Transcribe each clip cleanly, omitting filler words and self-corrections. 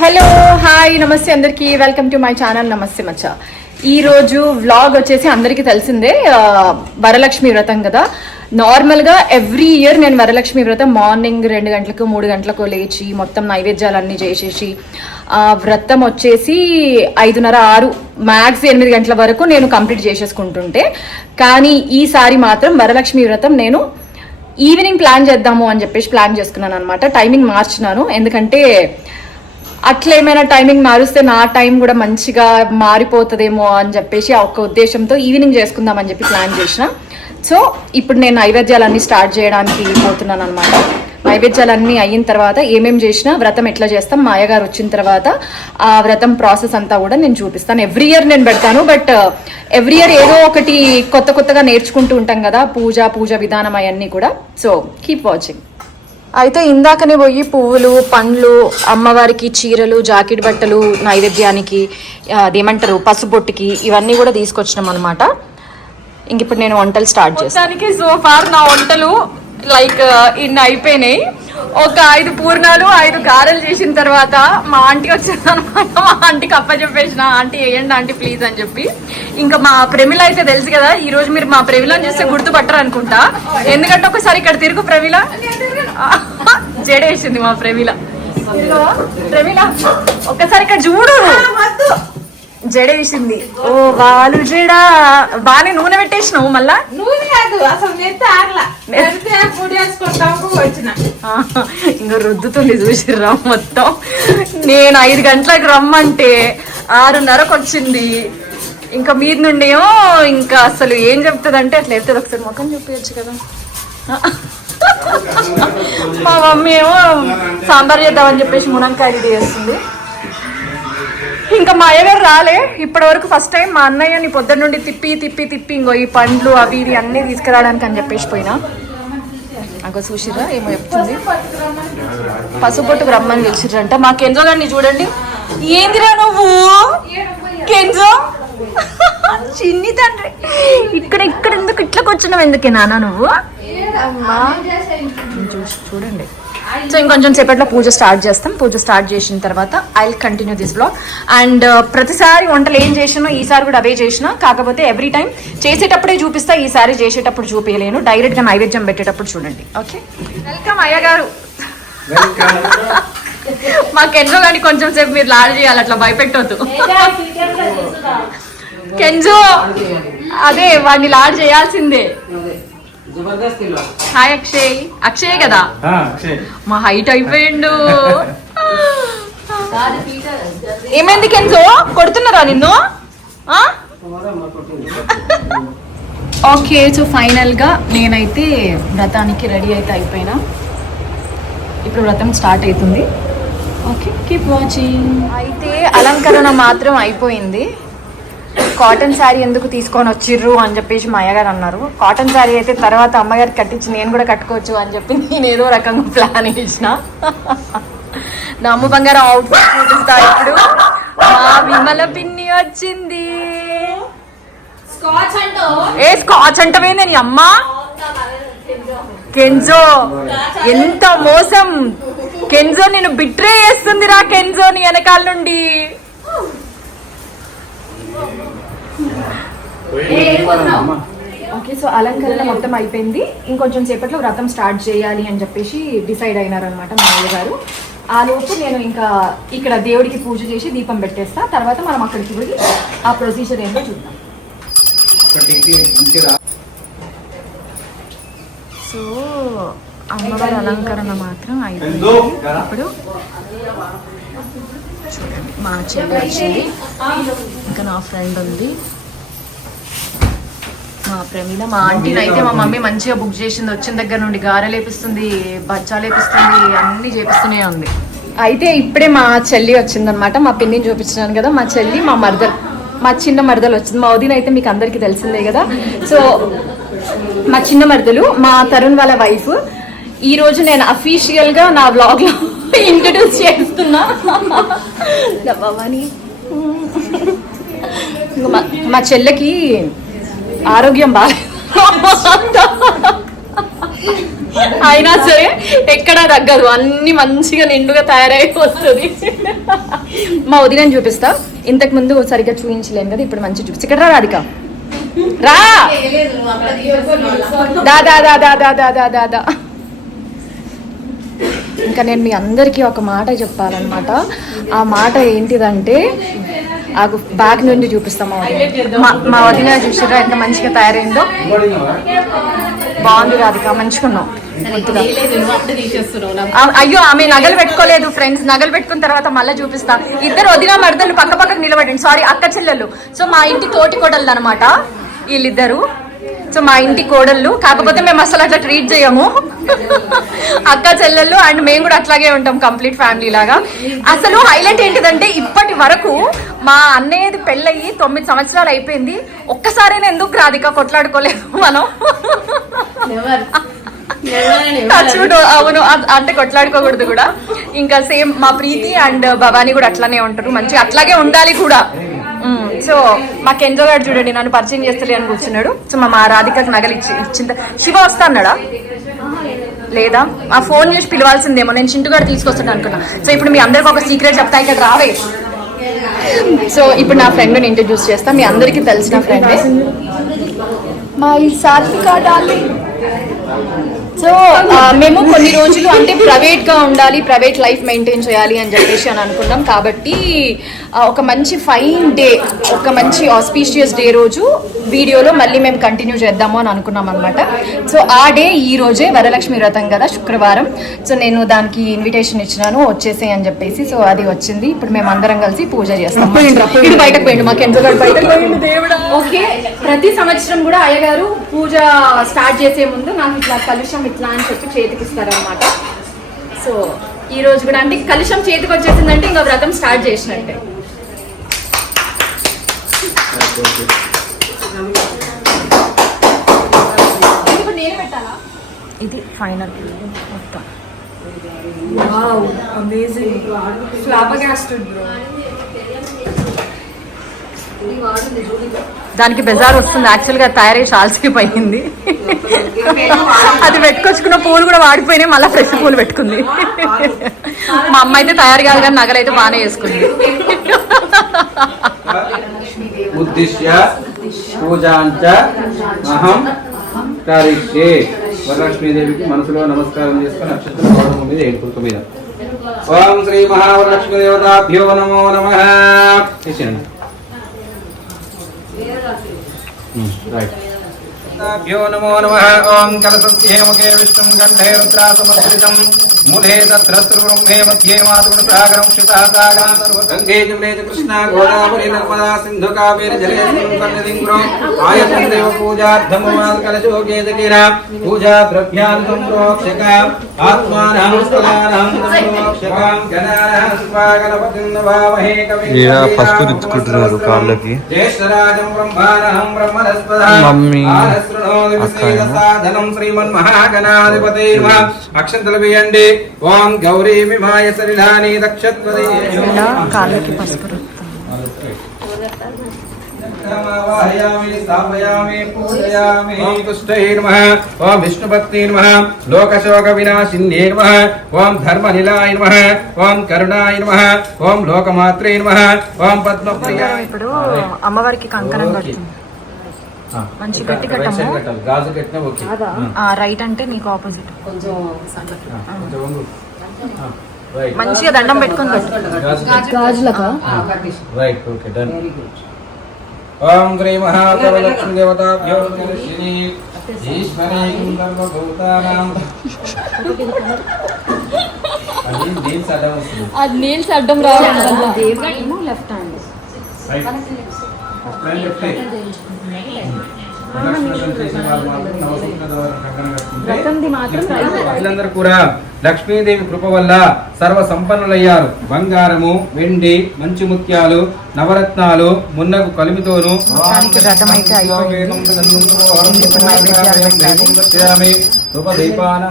Hello hi నమస్తే అందరికీ welcome to my channel నమస్తే మచ్చా. ఈరోజు వ్లాగ్ వచ్చేసి అందరికీ తెలిసిందే వరలక్ష్మి వ్రతం కదా. నార్మల్గా ఎవ్రీ ఇయర్ నేను వరలక్ష్మి వ్రతం మార్నింగ్ 2 గంటలకు 3 గంటలకు లేచి మొత్తం నైవేద్యాలన్నీ చేసేసి వ్రతం వచ్చేసి 5:30 6 మ్యాక్స్ 8 గంటల వరకు నేను కంప్లీట్ చేసేసుకుంటుంటే, కానీ ఈసారి మాత్రం వరలక్ష్మి వ్రతం నేను ఈవినింగ్ ప్లాన్ చేద్దాము అని చెప్పేసి ప్లాన్ చేసుకున్నాను అనమాట. టైమింగ్ మార్చినాను, ఎందుకంటే అట్లా ఏమైనా టైమింగ్ మారుస్తే నా టైం కూడా మంచిగా మారిపోతుందేమో అని చెప్పేసి ఒక ఉద్దేశంతో ఈవినింగ్ చేసుకుందామని చెప్పి ప్లాన్ చేసిన. సో ఇప్పుడు నేను నైవేద్యాలన్నీ స్టార్ట్ చేయడానికి పోతున్నాను అనమాట. నైవేద్యాలన్నీ అయిన తర్వాత ఏమేమి చేసినా వ్రతం ఎట్లా చేస్తాం మా అయ్యగారు వచ్చిన తర్వాత ఆ వ్రతం ప్రాసెస్ అంతా కూడా నేను చూపిస్తాను. ఎవ్రీ ఇయర్ నేను పెడతాను, బట్ ఎవ్రీ ఇయర్ ఏదో ఒకటి కొత్తగా నేర్చుకుంటూ ఉంటాం కదా, పూజ విధానం అవన్నీ కూడా. So keep watching. అయితే ఇందాకనే పోయి పువ్వులు, పండ్లు, అమ్మవారికి చీరలు, జాకెట్ బట్టలు, నైవేద్యానికి అదేమంటారు పసుబొట్టుకి, ఇవన్నీ కూడా తీసుకొచ్చినాం అనమాట. ఇంక ఇప్పుడు నేను వంటలు స్టార్ట్ చేస్తాను. సో ఫార్ నా వంటలు లైక్ ఇన్ని అయిపోయినాయి. ఒక 5 పూర్ణాలు 5 గారెలు చేసిన తర్వాత మా ఆంటీ వచ్చింది అనమాట. మా ఆంటీకి అప్పచెప్పేసిన, ఆంటీ వేయండి ఆంటీ ప్లీజ్ అని చెప్పి. ఇంకా మా ప్రమిళ అయితే తెలుసు కదా, ఈ రోజు మీరు మా ప్రమిళని చూస్తే గుర్తుపట్టరు అనుకుంటా, ఎందుకంటే ఒకసారి ఇక్కడ తిరుగు ప్రమిళ జడేసింది మా ప్రమిళ. ఒక్కసారి ఇక్కడ చూడు, జడేసింది. ఓ వాళ్ళు జడ బాగానే నూనె పెట్టేసినావు. మళ్ళా ఇంకా రుద్దుతుంది చూసిర్రా మొత్తం. నేను 5 గంటలకు రమ్మంటే 6:30కు వచ్చింది. ఇంకా మీద నుండేమో ఇంకా అసలు ఏం చెప్తుందంటే అట్లా చెప్తుంది. ఒకసారి ముఖం చూపించచ్చు కదా. మా మమ్మీ ఏమో సాంబార్ చేద్దామని చెప్పేసి మునక్కాయలు చేస్తుంది. ఇంకా మా అయ్యగారు రాలే ఇప్పటి వరకు. ఫస్ట్ టైం మా అన్నయ్యని పొద్దున్న నుండి తిప్పి ఇంకో ఈ పండ్లు అవి ఇవి అన్నీ తీసుకురావడానికి అని చెప్పేసి పోయినా. అగో చూసిర్రా ఏమో చెప్తుంది, పసుపొట్టుకు రమ్మని తెలిసిర్రంట. మా కెంజో గారిని చూడండి. ఏందిరా నువ్వు కెంజో, చిన్ని తండ్రి, ఇక్కడ ఎందుకు ఇట్లా కూర్చున్నావు, ఎందుకే నాన్న నువ్వు? అమ్మా చూడండి. సో ఇంకొంచెం సేపట్లో పూజ స్టార్ట్ చేస్తాం. పూజ స్టార్ట్ చేసిన తర్వాత I will continue this blog. And ప్రతిసారి వంటలు ఏం చేసినా ఈసారి కూడా అవే చేసినా, కాకపోతే ఎవ్రీ టైం చేసేటప్పుడే చూపిస్తా, ఈసారి చేసేటప్పుడు చూపించలేను, డైరెక్ట్గా నైవేద్యం పెట్టేటప్పుడు చూడండి. ఓకే, వెల్కమ్ అయ్యగారు. మాకు కెంజో కానీ కొంచెం సేపు మీరు లాడ్ చేయాలి, అట్లా భయపెట్టొద్దు. కెంజో అదే వాడిని లాడ్ చేయాల్సిందే. హాయ్ అక్షయ్ కదా, మా హైట్ అయిపోయిండు. ఏమైంది కెంజో, కొడుతున్నారా నిన్ను? ఓకే, సో ఫైనల్ గా నేనైతే వ్రతానికి రెడీ అయితే అయిపోయినా. ఇప్పుడు వ్రతం స్టార్ట్ అవుతుంది. Okay, keep watching. అయితే అలంకరణ మాత్రం అయిపోయింది. కాటన్ శారీ ఎందుకు తీసుకొని వచ్చిర్రు అని చెప్పేసి మా అయ్యగారు అన్నారు. కాటన్ శారీ అయితే తర్వాత అమ్మగారికి కట్టించి నేను కూడా కట్టుకోవచ్చు అని చెప్పి నేను ఏదో రకంగా ప్లాన్ ఇచ్చిన. నా అమ్మ బంగారం అవుట్ఫిట్ చూపిస్తా. ఇప్పుడు మా విమల పిన్ని వచ్చింది. ఏ స్కాచ్ అంటవే నేను అమ్మ. కెంజో ఎంత మోసం, కెంజో నేను బిట్రే చేస్తుందిరా కెంజో నీ వెనకాల నుండి. ఓకే, సో అలంకరణ మొత్తం అయిపోయింది. ఇంకొంచెం సేపట్లో వ్రతం స్టార్ట్ చేయాలి అని చెప్పేసి డిసైడ్ అయినారనమాట మా అయ్య గారు. ఆ లోపు నేను ఇంకా ఇక్కడ దేవుడికి పూజ చేసి దీపం పెట్టేస్తా. తర్వాత మనం అక్కడికి పోయి ఆ ప్రొసీజర్ ఏంటో చూద్దాం. సో అమ్మవారి అలంకరణ మాత్రం అయిపోయింది. ఇప్పుడు చూడండి, మా చెల్లి వచ్చింది, ఇంకా నా ఫ్రెండ్ ఉంది, మా ప్రమీల. మా ఆంటీని అయితే మా మమ్మీ మంచిగా బుక్ చేసింది. వచ్చిన దగ్గర నుండి గారె లేపిస్తుంది, బచ్చా లేపిస్తుంది, అన్ని చేపిస్తూనే ఉంది. అయితే ఇప్పుడే మా చెల్లి వచ్చిందనమాట. మా పిన్నిని చూపించినాను కదా, మా చెల్లి మా చిన్న మరదలు వచ్చింది. మా వదిన అయితే మీకు అందరికీ తెలిసిందే కదా. సో మా చిన్న మరదలు మా తరుణ్ వాళ్ళ వైఫ్. ఈ రోజు నేను అఫీషియల్ గా నా వ్లాగ్ లో ఇంట్రడ్యూస్ చేస్తున్నా. మా చెల్లెకి ఆరోగ్యం బాగా అయినా సరే ఎక్కడా తగ్గదు, అన్ని మంచిగా నిండుగా తయారై వస్తుంది. మా వదినని చూపిస్తా, ఇంతకు ముందు సరిగ్గా చూపించలేను కదా, ఇప్పుడు మంచి చూపిస్తా. ఇక్కడ రా రాధిక, రా. దాదా దాదా దాదా దాదా దాదా. ఇంకా నేను మీ అందరికీ ఒక మాట చెప్పాలన్నమాట. ఆ మాట ఏంటిదంటే, ఆ బ్యాగ్ నుండి చూపిస్తాం. మా వదిన చూసారా ఎంత మంచిగా తయారైందో, బాగుంది రాధిక, మంచిగా. అయ్యో ఆమె నగలు పెట్టుకోలేదు ఫ్రెండ్స్, నగలు పెట్టుకున్న తర్వాత మళ్ళీ చూపిస్తా. ఇద్దరు వదిన మరదలు పక్క పక్కకు నిలబడండి, సారీ అక్క చెల్లెళ్ళు. సో మా ఇంటి తోటి కోడళ్ళు అనమాట వీళ్ళిద్దరు. సో మా ఇంటి కోడళ్ళు, కాకపోతే మేము అసలు అట్లా ట్రీట్ చేయము, అక్క చెల్లెళ్ళు. అండ్ మేము కూడా అట్లాగే ఉంటాం, కంప్లీట్ ఫ్యామిలీ లాగా. అసలు హైలైట్ ఏంటిదంటే, ఇప్పటి వరకు మా అన్నయ్యది పెళ్ళయి 9 సంవత్సరాలు అయిపోయింది, ఒక్కసారైనా ఎందుకు రాధిక కొట్లాడుకోలేదు మనం? అవును, అంటే కొట్లాడుకోకూడదు కూడా. ఇంకా సేమ్ మా ప్రీతి అండ్ భవానీ కూడా అట్లానే ఉంటారు, మంచిగా అట్లాగే ఉండాలి కూడా. సో మా కెంజో గారు చూడండి, నన్ను పరిచయం చేస్తలే అని కూర్చున్నాడు. సో మా రాధికకి నగలు ఇచ్చింది. శివ వస్తా అన్నాడా లేదా? ఆ ఫోన్ చేసి పిలవాల్సిందేమో, నేను చింటూ గారు తీసుకొస్తాను అనుకున్నా. సో ఇప్పుడు మీ అందరికి ఒక సీక్రెట్ చెప్తా, ఇక్కడ రావే. సో ఇప్పుడు నా ఫ్రెండ్ని ఇంట్రడ్యూస్ చేస్తా, మీ అందరికీ తెలిసిన ఫ్రెండ్ మా ఈ సాత్విక డార్లింగ్. సో మేము కొన్ని రోజులు అంటే ప్రైవేట్గా ఉండాలి, ప్రైవేట్ లైఫ్ మెయింటైన్ చేయాలి అని చెప్పేసి అని అనుకున్నాం. కాబట్టి ఒక మంచి ఫైన్ డే, ఒక మంచి ఆస్పీషియస్ డే రోజు వీడియోలో మళ్ళీ మేము కంటిన్యూ చేద్దాము అని అనుకున్నాం అనమాట. సో ఆ డే ఈ రోజే, వరలక్ష్మి వ్రతం కదా, శుక్రవారం. సో నేను దానికి ఇన్విటేషన్ ఇచ్చినాను, వచ్చేసే అని చెప్పేసి. సో అది వచ్చింది. ఇప్పుడు మేము అందరం కలిసి పూజ చేస్తాం. ఇది బయటకు పోయిండు, మాకు ఎంత బయటకు పోయిండు దేవుడా. ఓకే, ప్రతి సంవత్సరం కూడా అయ్యగారు పూజ స్టార్ట్ చేసే ముందు నాకు ఇట్లా కలుషం ఇట్లా అని చెప్పి చేతికి ఇస్తారనమాట. సో ఈ రోజు కూడా అంటే కలుషం చేతికి వచ్చేసిందంటే ఇంకా వ్రతం స్టార్ట్ చేసినట్టే. ఇది ఫైనల్ మొత్తం. Wow, amazing, flabbergasted bro. దానికి బెజార్ వస్తుంది, యాక్చువల్గా తయారై చాలాసేపు అయింది. అది పెట్టుకొచ్చుకున్న పూలు కూడా వాడిపోయినాయి, మళ్ళీ ఫ్రెష్ పూలు పెట్టుకుంది. మా అమ్మ అయితే తయారు కాదు కానీ నగలైతే బాగానే వేసుకుంది. ఉద్దిశ్య పూజాంచ అహం కరిష్యే. వరలక్ష్మీదేవికి మనసులో నమస్కారం చేసుకుని నక్షత్రం గౌరవం మీద ఏడుపుల మీద ఓం శ్రీ మహావరలక్ష్మీ దేవతాభ్యో నమో నమః. భ్యో నమో నమః. ఓం కలశస్య ముఖే విష్ణుం కంఠే రుద్రాసముద్రితం మూలే తత్రస్త్రబ్రహ్మే మధ్యే మాతృసాగరం క్షితః సాగరం గంగే జమునే చ కృష్ణా గోదావరి నర్మదా సింధు కావేరి జలేస్మిన్ సన్నిధింగ్రో ఆయతం దేవ పూజార్థం మాల్ కలశోకే జగిర పూజా ద్రవ్యాన్ సంప్రోక్షక ఆత్మానం స్థలానం సంప్రోక్షక గణానాం స్వాగణపతిం నవామహే కవిం పసుపు రుద్దుకుంటున్నారు కాళ్ళకి. జ్యేష్ఠరాజం బ్రహ్మాణం బ్రహ్మణస్పద మమ్మీ సాధనం శ్రీమన్మహాగణాధిపతే నమః. అక్షంతలు వేయండి. ఓం గౌరీ విమాయ సరిధాని దక్షత్వదే కాళ్ళకి పసుపు ఓం తుష్టై నమః. ఓం విష్ణుభక్తి నమః. లోకశోక వినాశిన్యే నమః. ఓం ధర్మనిలాయ నమః. ఓం కరుణాయ నమః. ఓం లోకమాత్రే నమః. ఓం పద్మప్రియాయ. ఇప్పుడు అమ్మవారికి కంకణం కడుతుంది, మంచి గట్టి కట్టము. గాజు కట్టినా ఓకే. రైట్ అంటే నీకు ఆపోజిట్, మంచిగా దండం పెట్టుకొని కట్టు. గాజులకా? Right, okay, done. ఓం శ్రీ మహాలక్ష్మీ దేవతాభ్యో నమః. ఈశ్వరీ సర్వభూతానాం. అది నీల్స్ అడ్డం రావాలి. లెఫ్ట్ హ్యాండ్ వీళ్ళందరూ కూడా లక్ష్మీదేవి కృప వల్ల సర్వ సంపన్నులయ్యారు. బంగారము, వెండి, మంచి ముత్యాలు, నవరత్నాలు, మున్నగు కలిమితోను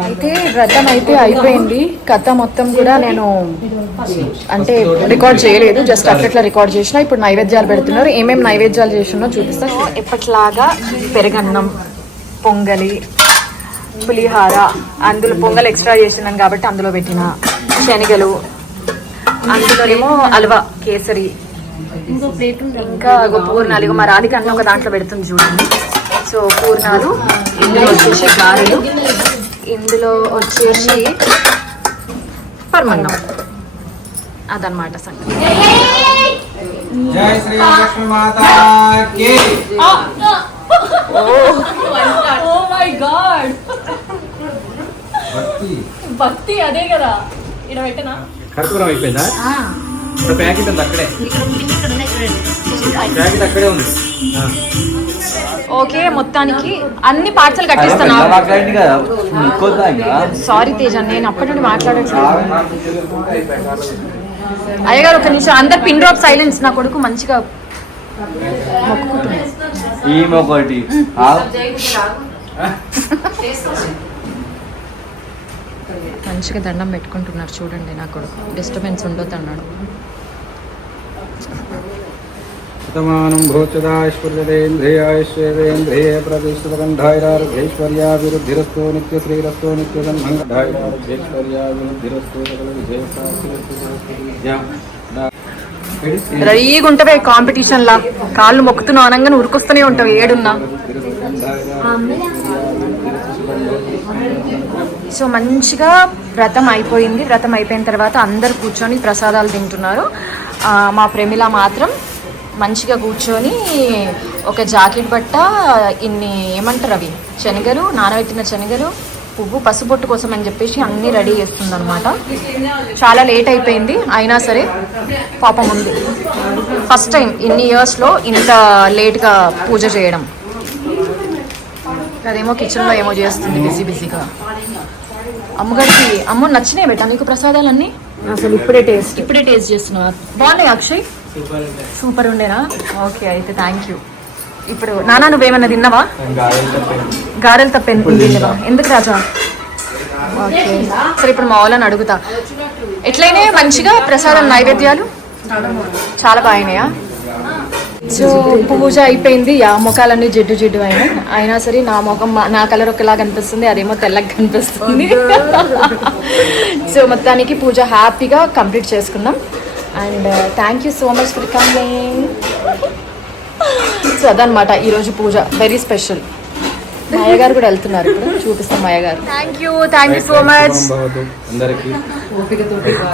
అయితే వ్రతం అయితే అయిపోయింది. కథ మొత్తం కూడా నేను అంటే రికార్డ్ చేయలేదు, జస్ట్ అట్లా రికార్డ్ చేసిన. ఇప్పుడు నైవేద్యాలు పెడుతున్నారు. ఏమేమి నైవేద్యాలు చేసినో చూపిస్తా. ఎప్పట్లాగా పెరుగన్నం, పొంగలి, పులిహార, అందులో పొంగల్ ఎక్స్ట్రా చేసినాను కాబట్టి అందులో పెట్టిన శనగలు, అందులోనేమో అల్వా కేసరి, ఇంకా పూర్ణాలు. ఇక మా రాధిక అన్న ఒక దాంట్లో పెడుతుంది చూడండి. సో పూర్ణాలు, ఇందులో వచ్చేసి గారెలు, ఇందులో వచ్చేసి పరమన్నం. అదనమాట సంగతి. జై శ్రీ లక్ష్మీ మాతా కి. ఓ మై గాడ్, భక్తి భక్తి అదే కదా. ఇక్కడ పెట్టనా కర్పూరం అయిపోయిందా? ఇప్పుడు ప్యాకెట్ ఉంది అక్కడే, ప్యాకెట్ అక్కడే ఉంది. ఓకే, మొత్తానికి అన్ని పార్సల్ కట్టిస్తాను. సారీ తేజ, నేను అప్పటి నుండి మాట్లాడట్లేదు. అయ్యగారు ఒక నిమిషం, అందరు పిన్ డ్రాప్ సైలెన్స్. నా కొడుకు మంచిగా ఒకటి మంచిగా దండం పెట్టుకుంటున్నారు చూడండి. నా కొడుకు డిస్టర్బెన్స్ ఉండొద్దు అన్నాడు. శతమానం భూచదాశ్వర్యదేంద్రియాశ్వేంద్రియే ప్రతిష్ఠితకంఠాయిరారుభ్యైశ్వర్యాభివృద్ధిరస్తో నిత్యశ్రీరస్తో నిత్యసన్మంగళాయిరారుభ్యైశ్వర్యాభివృద్ధిరస్తో సకల విజయసాస్య. రెడీగా ఉంటావే కాంపిటీషన్ లా, కాళ్ళు మొక్కుతున్నావు అనగానే ఉరుకొస్తూనే ఉంటావు ఏడున్నా. సో మంచిగా వ్రతం అయిపోయింది. వ్రతం అయిపోయిన తర్వాత అందరు కూర్చొని ప్రసాదాలు తింటున్నారు. మా ప్రేమిల మాత్రం మంచిగా కూర్చొని ఒక జాకెట్ బట్ట, ఇన్ని ఏమంటారు అవి శనగలు, నానబెట్టిన శనగలు, పువ్వు, పసుపొట్టు కోసం అని చెప్పేసి అన్నీ రెడీ చేస్తుంది అనమాట. చాలా లేట్ అయిపోయింది, అయినా సరే పాపం ఉంది. ఫస్ట్ టైం ఇన్ని ఇయర్స్లో ఇంత లేట్గా పూజ చేయడం. అదేమో కిచెన్లో ఏమో చేస్తుంది బిజీగా. అమ్మగారికి అమ్మ నచ్చినాయి బెట్ట నీకు ప్రసాదాలన్నీ? అసలు ఇప్పుడే టేస్ట్ చేస్తున్నా. బాగున్నాయి అక్షయ్? సూపర్ ఉండేనా? ఓకే, అయితే థ్యాంక్ యూ. ఇప్పుడు నానా నువ్వేమన్నా తిన్నావా? గారెలు తప్ప తిన్నావా? ఎందుకు రాజా? ఓకే సరే, ఇప్పుడు మా వాళ్ళని అడుగుతా. ఎట్లయినా మంచిగా ప్రసాదం నైవేద్యాలు చాలా బాగున్నాయా? సో పూజ అయిపోయింది. ముఖాలన్నీ జిడ్డు అయినా సరే నా ముఖం నా కలర్ ఒకలాగా కనిపిస్తుంది, అదేమో తెల్లగా కనిపిస్తుంది. సో మొత్తానికి పూజ హ్యాపీగా కంప్లీట్ చేసుకున్నాం. And thank you so much for coming. So అదనమాట ఈరోజు పూజ, వెరీ స్పెషల్. మా అయ్యగారు కూడా వెళ్తున్నారు, ఇప్పుడు చూపిస్తాం మా అయ్యగారు. Thank you so much.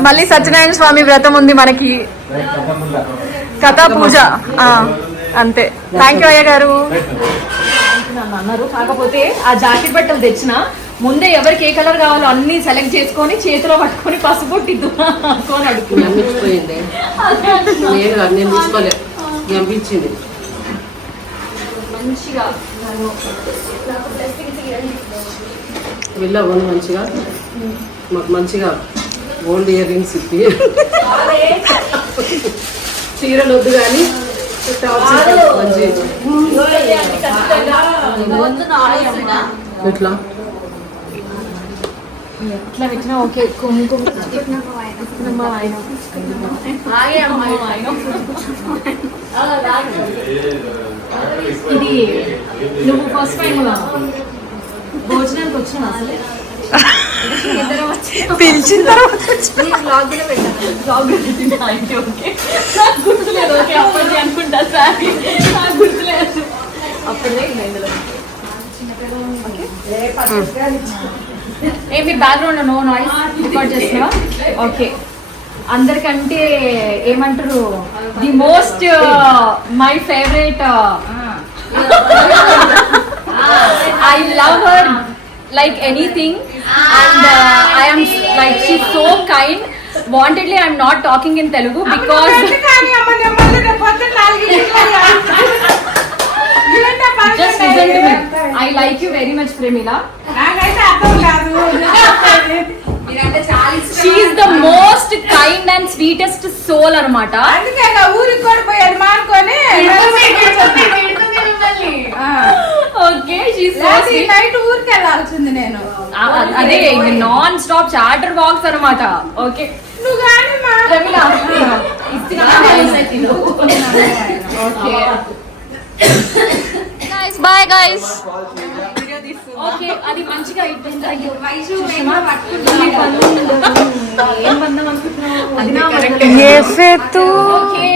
మళ్ళీ సత్యనారాయణ స్వామి వ్రతం ఉంది మనకి, కథా పూజ అంతే. థ్యాంక్ యూ అయ్యగారు అన్నారు. కాకపోతే ఆ జాకెట్ బట్టలు తెచ్చిన ముందే ఎవరికి ఏ కలర్ కావాలో అన్ని సెలెక్ట్ చేసుకొని చేతిలో పట్టుకొని పసుపొట్టిద్దు అని అడుగుతున్నాను. మంచిగా వెళ్ళావు మంచిగా, మాకు మంచిగా గోల్డ్ ఇయర్ రింగ్స్ ఇప్పి, చీరలు వద్దు కానీ ఎట్లా ఎట్లా పెట్టినా ఓకే. కుంకుమ ఇది నువ్వు ఫస్ట్ టైం భోజనానికి వచ్చినా అసలే పిలిచిన తర్వాత గుర్తులేదు. ఓకే అప్పటిది అనుకుంటా సారీ, నాకు గుర్తులేదు అప్పటిదే. ఇందులో ఏ మీ బ్యాక్గ్రౌండ్ నో నాయిస్ రికార్డ్ చేస్తున్నావా? ఓకే. అందరికంటే ఏమంటారు, the most my favourite, I love her like anything, and I am like, she's so kind. Wantedly I am not talking in Telugu because just listen to me. I like you very much, Premila. She is the most kind and sweetest soul anamata. Okay, she's so sweet. అదే non stop chatter box అనమాట. Okay bye guys. Okay అది మంచిగా అయిపోయింది. అయ్యో ఏం బంధం అనుకుంటున్నావు? అది నా ఓకే.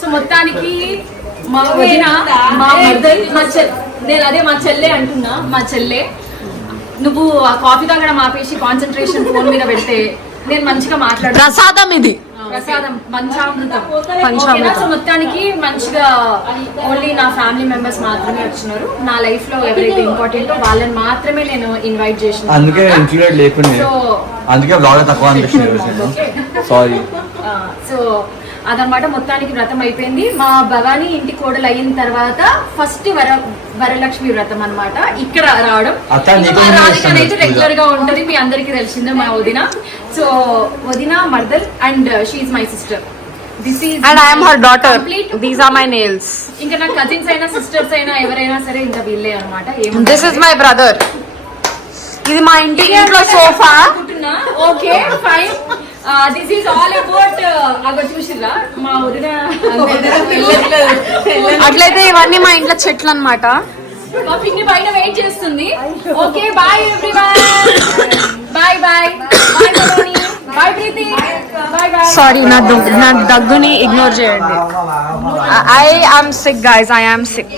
సో మొత్తానికి మా వదిన మా మదర్ నేను అదే మా చెల్లె అంటున్నా, మా చెల్లె నువ్వు ఆ కాఫీ తాగడం ఆపేసి కాన్సన్ట్రేషన్ ఫోన్ మీద పెడితే నేను మంచిగా మాట్లాడు. ప్రసాదం ఇది ప్రసాదం పంచామృతం. సో మొత్తానికి మంచిగా ఓన్లీ నా ఫ్యామిలీ మెంబర్స్ మాత్రమే వచ్చినారు. నా లైఫ్ లో ఎవరైతే ఇంపార్టెంట్ వాళ్ళని మాత్రమే నేను ఇన్వైట్ చేసిన. అందుకే ఇంక్లూడెడ్ లేకుండా సో అందుకే బ్లాగ్ తక్కువ అనిపిస్తుంది. సారీ. సో అదనమాట. మొత్తానికి వ్రతం అయిపోయింది. మా భవానీ ఇంటి కోడలు అయిన తర్వాత ఫస్ట్ వరలక్ష్మి వ్రతం అన్నమాట ఇక్కడ రావడం. రాధికనైతే రెగ్యులర్ గా ఉంటది, మీ అందరికి తెలిసిందే మా వదిన. సో వదిన మర్దల్ and she my sister. This is And I am her daughter. These are my nails. ఇంకా నా కజిన్స్ అయినా సిస్టర్స్ అయినా ఎవరైనా సరే ఇంకా వీళ్ళే అనమాట. This is my brother. ఇది మా ఇంట్లో sofa. Okay fine. This is all about అగ చూసిరా మా వదిన. అట్లయితే ఇవన్నీ మా ఇంట్లో చెట్లు అన్నమాట. మా పిన్ని బయట వెయిట్ చేస్తుంది. Okay bye everyone. Bye bye bye Bhavani, bye Preeti, bye bye. Sorry నా దగ్గుని ఇగ్నోర్ చేయండి. I am sick guys, I am sick.